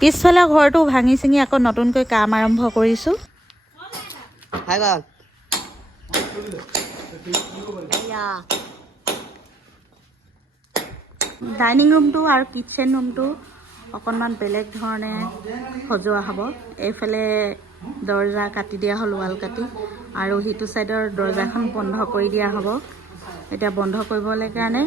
পিছফালে ঘৰটো ভাঙি চিঙি আকৌ নতুনকৈ কাম আৰম্ভ কৰিছোঁ। ডাইনিং ৰুমটো আৰু কিটচেন ৰুমটো অকণমান বেলেগ ধৰণে সজোৱা হ'ব। এইফালে দৰ্জা কাটি দিয়া হ'ল, ৱাল কাটি, আৰু সিটো চাইডৰ দৰ্জাখন বন্ধ কৰি দিয়া হ'ব। এতিয়া বন্ধ কৰিবলৈ কাৰণে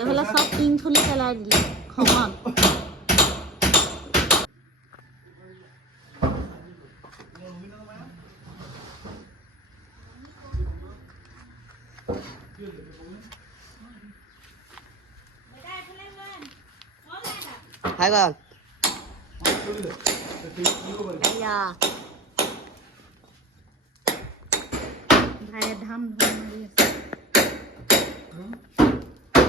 এইফালে চব টিং খুলি পেলাই দিলে খঙত।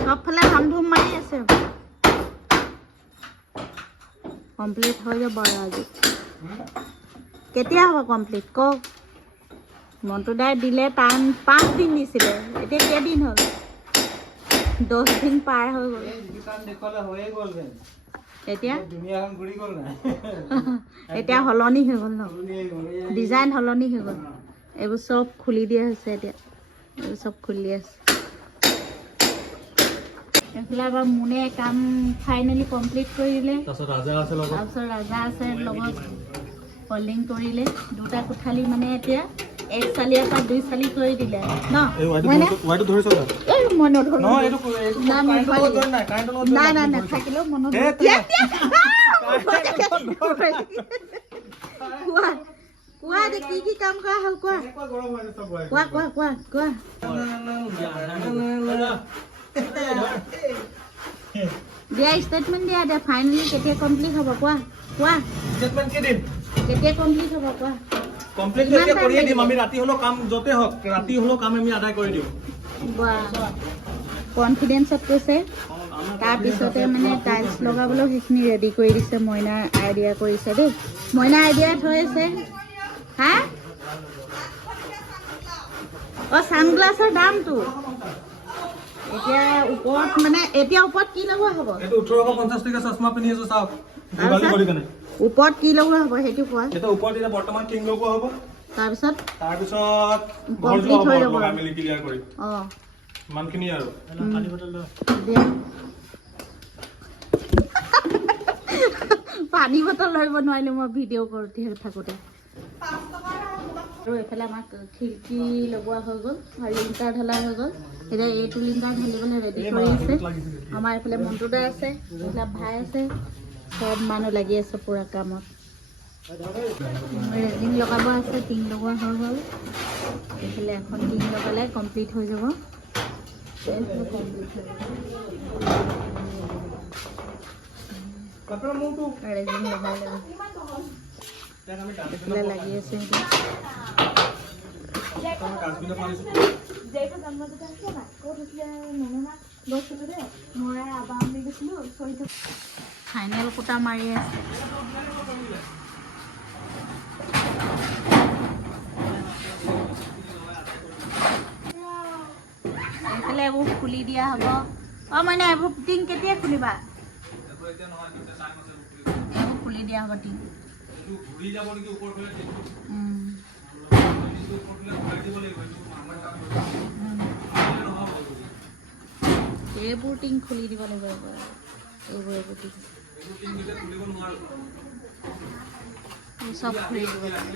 সবফালে ধাম ধুম মাৰি আছে। কমপ্লিট হৈ যাব আৰু আজি। কেতিয়া হ'ব কমপ্লিট কওক? মন্টু দাই দিলে টাইম 5 দিন দিছিলে, এতিয়া কেইদিন হ'ল? 10 দিন পাৰ হৈ গ'ল। এতিয়া এতিয়া সলনি হৈ গ'ল ন, ডিজাইন সলনি হৈ গ'ল। এইবোৰ চব খুলি দিয়া হৈছে, এতিয়া এইবোৰ চব খুলি আছে। এইফালে আবাৰ মুনে কাম ফাইনালি কমপ্লিট কৰিলে। তাৰপিছত ৰাজা আছে লগত কলিং কৰিলে। দুটা কোঠালি মানে এতিয়া 1 চালিয়াৰ পৰা 2 চালি কৰি দিলে ন। মই নধৰো। নাই নাথাকিলেও মনত কোৱা দে কি কাম কৰা হ'ল কোৱা দিয়া ষ্টেটমেন্ট দিয়া দে। ফাইনালি কেতিয়া কমপ্লিট হ'ব কোৱা ষ্টেটমেন্ট কেতিয়া কমপ্লিট হ'ব কোৱা। কমপ্লিট এতিয়া কৰিয়ে দিম আমি। ৰাতি হলো কাম যতে হওক, ৰাতি হলো কাম আমি আদায় কৰি দিম। কনফিডেন্সত কৈছে। তাৰপিছতে মানে টাইলছ লগাবলৈও সেইখিনি ৰেডি কৰি দিছে। মইনা আইডিয়া কৰিছে দেই, মইনা আইডিয়া থৈছে। হা সানগ্লাছৰ দামটো এতিয়া ওপৰত মানে এতিয়া ওপৰত কি লগোৱা হ'ব? এইটো 1850 টকা চশমা পিন্ধি আছো চাওক। ওপৰত কি লগোৱা হ'ব সেইটো কোৱা। এটা ওপৰত এটা বৰ্তমান কিং লগোৱা হ'ব। তাৰপিছত কমপ্লিট হৈ যাব আমি ক্লিয়াৰ কৰি মানখিনি আৰু পানী বটল লৈ পানী বটল লৰিব নোৱাৰিলো মই ভিডিঅ' কৰোঁতে থাকোঁতে। আৰু এইফালে আমাৰ খিৰিকী লগোৱা হৈ গ'ল আৰু লিংটাৰ ঢলা হৈ গ'ল। এতিয়া এইটো লিংটাৰ ঢালিবলৈ ৰেডি কৰি আছে। আমাৰ এইফালে মন্টু দা আছে, এইফালে ভাই আছে, চব মানুহ লাগি আছে পুৰা কামত। ৰেজিং লগাব আছে, টিং লগোৱা হৈ গ'ল। এইফালে এখন টিং লগালে কমপ্লিট হৈ যাব। ৰেজিং লগাই ল'ব লাগি আছে। ফাইনেল কুটা মাৰি আছে। এইফালে এইবোৰ খুলি দিয়া হ'ব। মানে এইবোৰ টিং কেতিয়া খুলিবা? এইবোৰ খুলি দিয়া হ'ব টিং। এইবোৰ টিং খুলি দিব লাগিব। এইবোৰ টিং চব খুলি দিব লাগিব।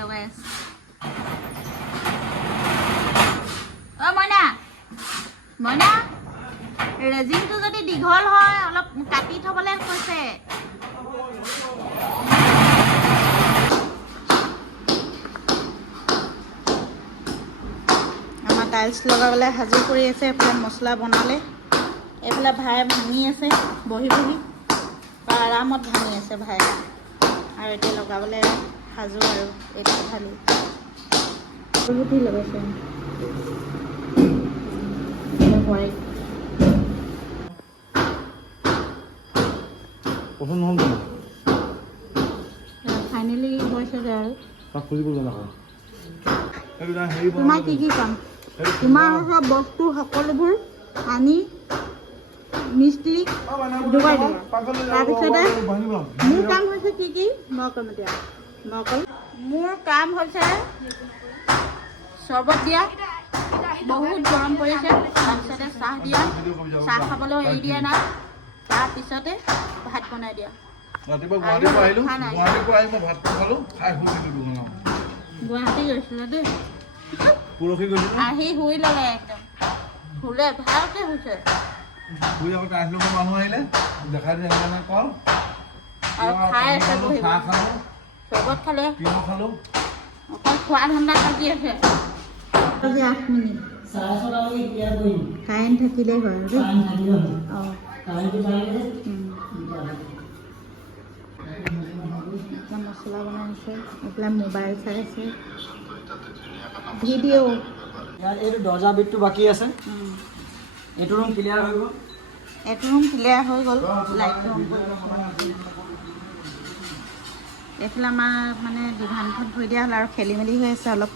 লগাই আছে। মইনা ৰেজিংটো যদি দীঘল হয় অলপ কাটি থবলৈ কৈছে। আমাৰ টাইলছ লগাবলৈ সাজু কৰি আছে। এইফালে মছলা বনালে, এইফালে ভাই ভাঙি আছে বহি বহি, আৰামত ভাঙি আছে ভাই। আৰু এতিয়া লগাবলৈ সাজু আৰু এইটো ঢালি লগাইছে। হোৱাইট পচন্দ নহ'ল জানো? ফাইনেলি হৈছেগৈ আৰু তাক খুজিব জানা তোমাৰ কি কি কাম তোমাৰ চব বস্তু সকলোবোৰ আনি মিস্ত্ৰী যোগাৰ দিয়া তাৰপিছতে মোৰ কাম হৈছে কি কি মই ক'ম এতিয়া মোৰ কাম হৈছে চৰ্বত দিয়া বহুত গৰম পৰিছে তাৰপিছতে চাহ দিয়া চাহ খাবলৈ এৰি দিয়া নাই তাৰপিছতে ভাত বনাই দিয়া গুৱাহাটী গৈছিলে দেই পৰহি গৈছিলোঁ আহি শুই ল'লে একদম শুলে ভালকৈ শুইছে শুই আগতে আহিলোঁ মানুহ আহিলে দেখাই দিয়ে সেইকাৰণে কল আৰু খাই আছে বহি চাহ খালোঁ চৰ্বত খালে তিয়ঁহ খালোঁ অকল খোৱা ধান্দা থাকি আছে 8 মিনিট কাৰেণ্ট থাকিলেই হয় আৰু অঁ এতিয়া মছলা বনাইছে এইফালে মোবাইল চাই আছে ভিডিঅ' ইয়াৰ এইটো দৰ্জা বিটটো বাকী আছে এইটো ৰুম ক্লিয়াৰ হৈ গ'ল এইটো ৰুম ক্লিয়াৰ হৈ গ'ল লাইট ৰুম এইফালে আমাৰ মানে ডিভানখন থৈ দিয়া হ'ল আৰু খেলি মেলি হৈ আছে অলপ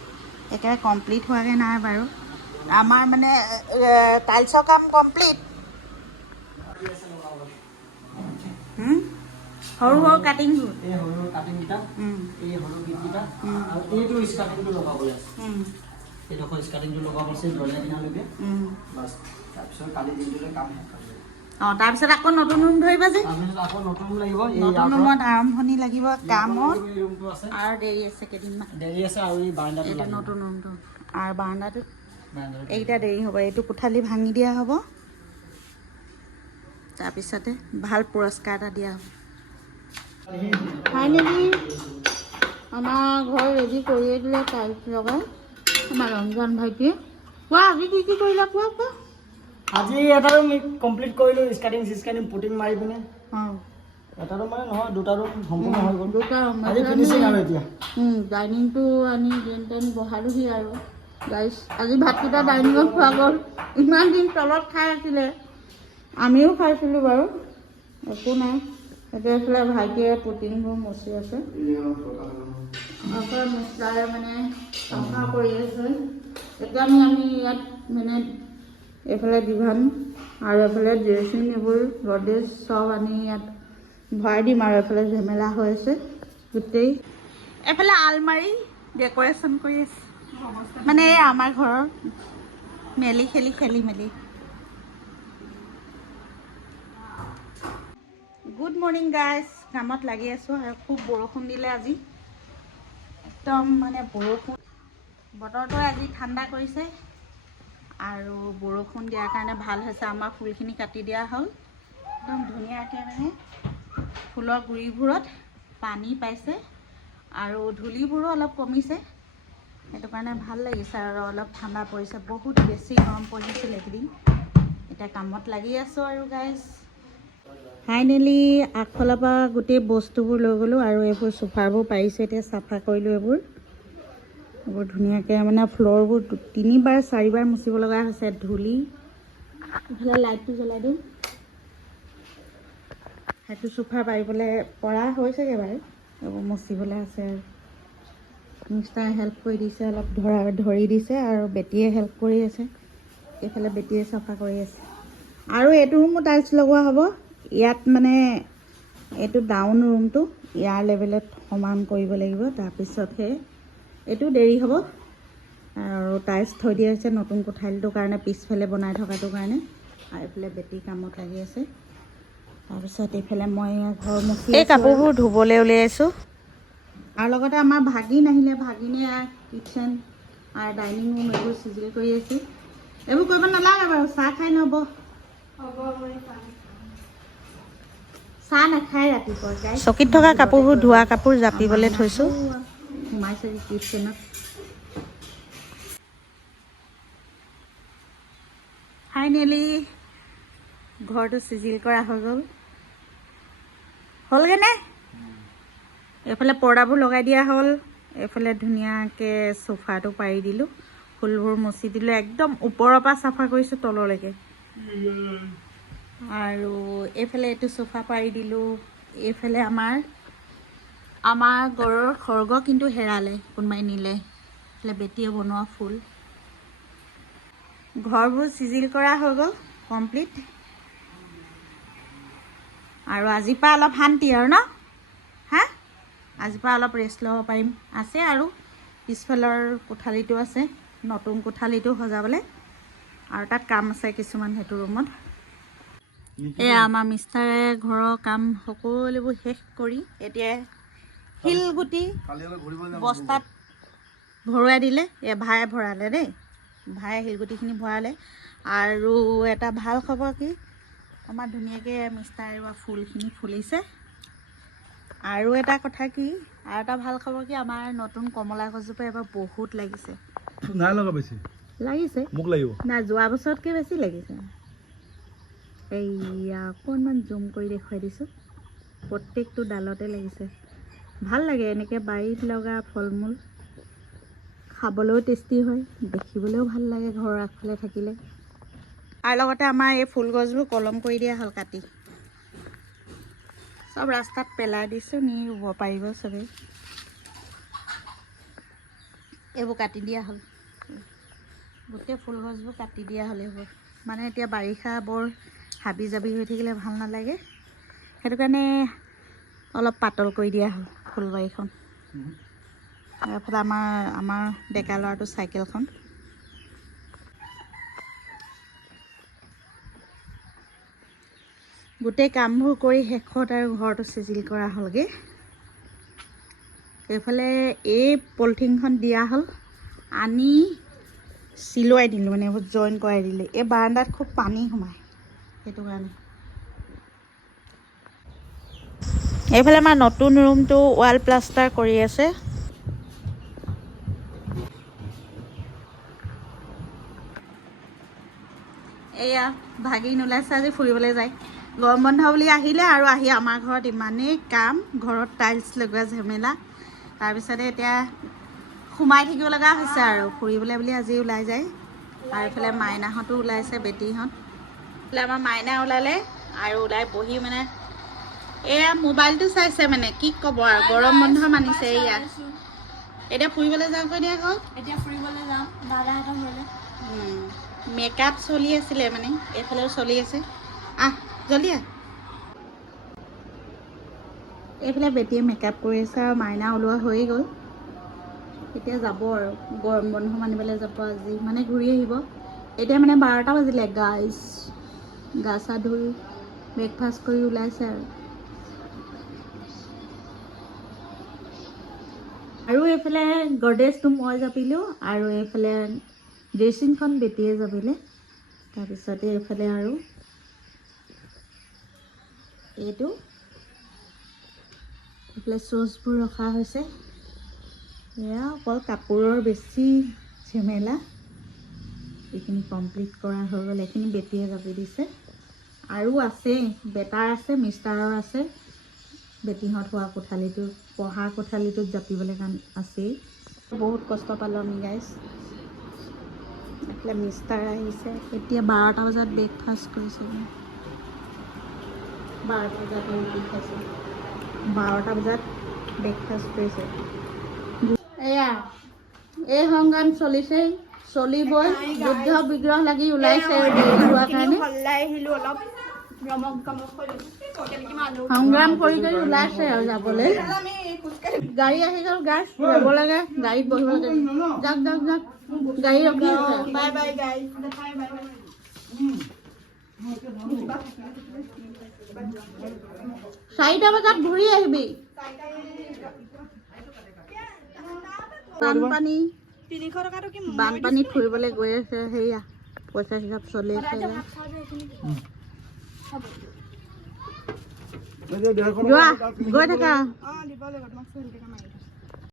একেবাৰে কমপ্লিট হোৱাকৈ নাই বাৰু আমাৰ মানে টাইলছৰ কাম কমপ্লিট সৰু সৰু কাটিংবোৰ এই সৰু কাটিংকেইটা এই সৰু বিটকেইটা আৰু এইটো স্কাৰ্টিংটো লগাবলৈ আছে এইডোখৰ স্কাৰ্টিংটো লগাব আছে দৰ্জা কিনালৈকে বাছ তাৰপিছত কালি দিনটোলৈ কাম শেষ কৰিব অঁ তাৰপিছত আকৌ নতুন ৰুম ধৰিবা যে তাৰপিছত আকৌ নতুন ৰুম লাগিব নতুন ৰুমত আৰম্ভণি লাগিব কামত এই ৰুমটো আছে আৰু দেৰি আছে কেইদিনমান দেৰি আছে আৰু এই বাৰাণ্ডাটো এইটো নতুন ৰুমটো আৰু বাৰাণ্ডাটোত বাৰাণ্ডাটো এইকেইটা দেৰি হ'ব এইটো কোঠালি ভাঙি দিয়া হ'ব তাৰপিছতে ভাল পুৰস্কাৰ এটা দিয়া হ'ব ফাইনেলি আমাৰ ঘৰ ৰেডি কৰিয়ে দিলে টাইলছ লগাই আমাৰ ৰঞ্জন ভাইটিয়ে কোৱা আজি কি কি কৰিলা কোৱা কোৱা আজি এটা ৰুম কমপ্লিট কৰিলোঁ স্কাৰ্টিং পুটিং মাৰি পিনে অঁ এটা ৰুম মানে নহয় দুটা ৰুম সম্পূৰ্ণ হৈ গ'ল দুটা আজি ফিনিচিং আৰু এতিয়া ডাইনিংটো আনি যেন তেন বহালোহি আৰু গাইছ আজি ভাতকেইটা ডাইনিঙত খোৱা গ'ল ইমান দিন তলত খাই আছিলে আমিও খাইছিলোঁ বাৰু একো নাই এতিয়া এইফালে ভাইটিয়ে পুটিংবোৰ মচি আছে আকৌ মিষ্টাৰে মানে চাফা কৰি আছে এতিয়া আমি ইয়াত মানে এইফালে ডিভান আৰু এইফালে ড্ৰেছিং এইবোৰ গড্ৰেজ চব আনি ইয়াত ভৰাই দিম আৰু এইফালে ঝেমেলা হৈ আছে গোটেই এইফালে আলমাৰি ডেক'ৰেশ্যন কৰি আছে মানে এই আমাৰ ঘৰৰ খেলি মেলি গুড মৰ্ণিং গাইজ কামত লাগি আছোঁ আৰু খুব বৰষুণ দিলে আজি একদম মানে বৰষুণ বতৰটো আজি ঠাণ্ডা কৰিছে আৰু বৰষুণ দিয়াৰ কাৰণে ভাল হৈছে আমাৰ ফুলখিনি কাটি দিয়া হ'ল একদম ধুনীয়াকৈ মানে ফুলৰ গুৰিবোৰত পানী পাইছে আৰু ধূলিবোৰো অলপ কমিছে সেইটো কাৰণে ভাল লাগিছে আৰু অলপ ঠাণ্ডা পৰিছে বহুত বেছি গৰম পৰিছিল এইকেইদিন এতিয়া কামত লাগি আছোঁ আৰু গাইজ ফাইনেলি আগফালৰ পৰা গোটেই বস্তুবোৰ লৈ গ'লোঁ আৰু এইবোৰ চোফাবোৰ পাৰিছোঁ এতিয়া চাফা কৰিলোঁ এইবোৰ ধুনীয়াকৈ মানে ফ্ল'ৰবোৰ 3-4 মুচিব লগা হৈছে ধূলি ইফালে লাইটটো জ্বলাই দিওঁ সেইটো চোফা পাৰিবলৈ পৰা হৈছেগৈ বাৰু এইবোৰ মচিবলৈ আছে আৰু মিষ্টাৰে হেল্প কৰি দিছে অলপ ধৰি দিছে আৰু বেটীয়ে হেল্প কৰি আছে এইফালে বেটীয়ে চাফা কৰি আছে আৰু এইটো ৰুমো টাইলছ লগোৱা হ'ব ইয়াত মানে এইটো ডাউন ৰুমটো ইয়াৰ লেভেলত সমান কৰিব লাগিব তাৰপিছতহে এইটো দেৰি হ'ব আৰু টাইলছ থৈ দিয়া হৈছে নতুন কোঠালিটোৰ কাৰণে পিছফালে বনাই থকাটোৰ কাৰণে আৰু এইফালে বেটী কামত লাগি আছে তাৰপিছত এইফালে মই ঘৰ মুচি এই কাপোৰবোৰ ধুবলৈ উলিয়াইছোঁ আৰু লগতে আমাৰ ভাগিন আহিলে ভাগিনে কিটচেন আৰু ডাইনিং ৰুম এইবোৰ চিজিল কৰি আছে এইবোৰ কৰিব নালাগে বাৰু চাহ খাই নহ'ব চাহ নাখায় ৰাতিপুৱা চকীত থকা কাপোৰবোৰ ধোৱা কাপোৰ জাপিবলৈ থৈছোঁ সোমাইছে কিটচেনত ফাইনেলি ঘৰটো চিজিল কৰা হৈ গ'ল হ'লগৈ নে এইফালে পৰ্দাবোৰ লগাই দিয়া হ'ল এইফালে ধুনীয়াকৈ চোফাটো পাৰি দিলোঁ ফুলবোৰ মচি দিলোঁ একদম ওপৰৰ পৰা চাফা কৰিছোঁ তললৈকে আৰু এইফালে এইটো চোফা পাৰি দিলোঁ। এইফালে আমাৰ ঘৰৰ খৰ্গ কিন্তু হেৰালে, কোনোবাই নিলে। এইফালে বেটীয়ে বনোৱা ফুল। ঘৰবোৰ চিজিল কৰা হৈ গ'ল কমপ্লিট। আৰু আজিৰ পৰা অলপ শান্তি আৰু ন হা, আজিৰ পৰা অলপ ৰেষ্ট ল'ব পাৰিম। আছে আৰু পিছফালৰ কোঠালিটো আছে, নতুন কোঠালিটো সজাবলৈ, আৰু তাত কাম আছে কিছুমান সেইটো ৰুমত। এয়া আমাৰ মিষ্টাৰে ঘৰৰ কাম সকলোবোৰ শেষ কৰি এতিয়া শিলগুটি বস্তাত ভৰুৱাই দিলে। ভাই ভৰালে দেই, ভাই শিলগুটিখিনি ভৰালে। আৰু এটা ভাল খবৰ কি, আমাৰ ধুনীয়াকৈ মিষ্টাৰে ফুলখিনি ফুলিছে। আৰু এটা কথা কি, আৰু এটা ভাল খবৰ কি, আমাৰ নতুন কমলা গছজোপা এবাৰ বহুত লাগিছে। নাই লগা বেছি লাগিছে, মোক লাগিব নাই যোৱা বছৰতকৈ বেছি লাগিছে। এইয়া অকণমান জুম কৰি দেখুৱাই দিছোঁ, প্ৰত্যেকটো ডালতে লাগিছে। ভাল লাগে এনেকৈ বাৰীত লগা ফল মূল, খাবলৈও টেষ্টি হয়, দেখিবলৈও ভাল লাগে ঘৰৰ আগফালে থাকিলে। আৰু লগতে আমাৰ এই ফুল গছবোৰ কলম কৰি দিয়া হ'ল, কাটি চব ৰাস্তাত পেলাই দিছোঁ, নি ৰুব পাৰিব চবেই। এইবোৰ কাটি দিয়া হ'ল, গোটেই ফুল গছবোৰ কাটি দিয়া হ'ল। এইবোৰ মানে এতিয়া বাৰিষা বৰ হাবি জাবি হৈ থাকিলে ভাল নালাগে, সেইটো কাৰণে অলপ পাতল কৰি দিয়া হ'ল ফুলবাৰীখন। তাৰপিছত আমাৰ ডেকা ল'ৰাটো চাইকেলখন। গোটেই কামবোৰ কৰি শেষত আৰু ঘৰটো চিজিল কৰা হ'লগৈ। এইফালে এই পলিথিনখন দিয়া হ'ল, আনি চিলুৱাই দিলোঁ, মানে এইবোৰ জইন কৰাই দিলোঁ। এই বাৰাণ্ডাত খুব পানী সোমায়, সেইটো কাৰণে। এইফালে আমাৰ নতুন ৰুমটো ৱাল প্লাষ্টাৰ কৰি আছে। এয়া ভাগিন ওলাইছে, আজি ফুৰিবলৈ যায়। গৰম বন্ধ বুলি আহিলে, আৰু আহি আমাৰ ঘৰত ইমানেই কাম, ঘৰত টাইলছ লগোৱা ঝেমেলা। তাৰপিছতে এতিয়া সোমাই থাকিব লগা হৈছে আৰু, ফুৰিবলৈ বুলি আজি ওলাই যায়। আৰু এইফালে মাইনাহঁতো ওলাইছে, বেটীহঁত। এইফালে আমাৰ মাইনা ওলালে, আৰু ওলাই বহি মানে এয়া মোবাইলটো চাইছে, মানে কি ক'ব আৰু, গৰম বন্ধ মানিছে। এয়া এতিয়া ফুৰিবলৈ যাওঁগৈ দিয়া আকৌ, এতিয়া ফুৰিবলৈ যাম দাদাহঁতৰ ঘৰলৈ। মেকআপ চলি আছিলে, মানে এইফালেও চলি আছে। জল্দি এইফালে বেটীয়ে মেকআপ কৰি আছে, আৰু মাইনা ওলোৱা হৈ গ'ল। এতিয়া যাব আৰু গৰম বন্ধ মানিবলৈ যাব আজি, মানে ঘূৰি আহিব। এতিয়া মানে 12টা বাজিলে, গা চা ধুই ব্ৰেকফাষ্ট কৰি ওলাইছে আৰু এইফালে গডৰেজটো মই জাপিলোঁ, আৰু এইফালে ড্ৰেছিংখন বেটীয়ে জাপিলে। তাৰপিছতে এইফালে আৰু এইটো এইফালে চ'চবোৰ ৰখা হৈছে। এয়া অকল কাপোৰৰ বেছি ঝেমেলা, এইখিনি কমপ্লিট কৰা হৈ গ'ল। এইখিনি বেটীয়ে জাপি দিছে, আৰু আছে বেটাৰ আছে, মিষ্টাৰৰ আছে। বেটীহঁত হোৱা কোঠালিটো, পঢ়া কোঠালিটোত জাপিবলৈ কাম আছেই। বহুত কষ্ট পালোঁ আমি গাইজ। এইফালে মিষ্টাৰ আহিছে, এতিয়া 12টা বজাত ব্ৰেকফাষ্ট কৰিছে। 12টা বজাত ৰুটি খাইছে, 12টা বজাত ব্ৰেকফাষ্ট কৰিছে। এয়া এই সংগ্ৰাম চলিছেই, চলিবই। যুদ্ধ বিগ্ৰহ লাগি ওলাইছে দেৰি হোৱাৰ কাৰণে, সংগ্ৰাম কৰি কৰি ওলাইছে আৰু যাবলৈ। গাড়ী আহি গ'ল, গাইজ যাব লাগে, গাড়ীত বহিব লাগে। যাক যাক যাক, গাড়ী ৰখি আছে। বাই বাই গাইজ, 4টা বজাত ঘূৰি আহিবি। বানপানীত ফুৰিবলৈ গৈ আছে, সেয়া পইচা হিচাপ চলি আছে। যোৱা, গৈ থাকা।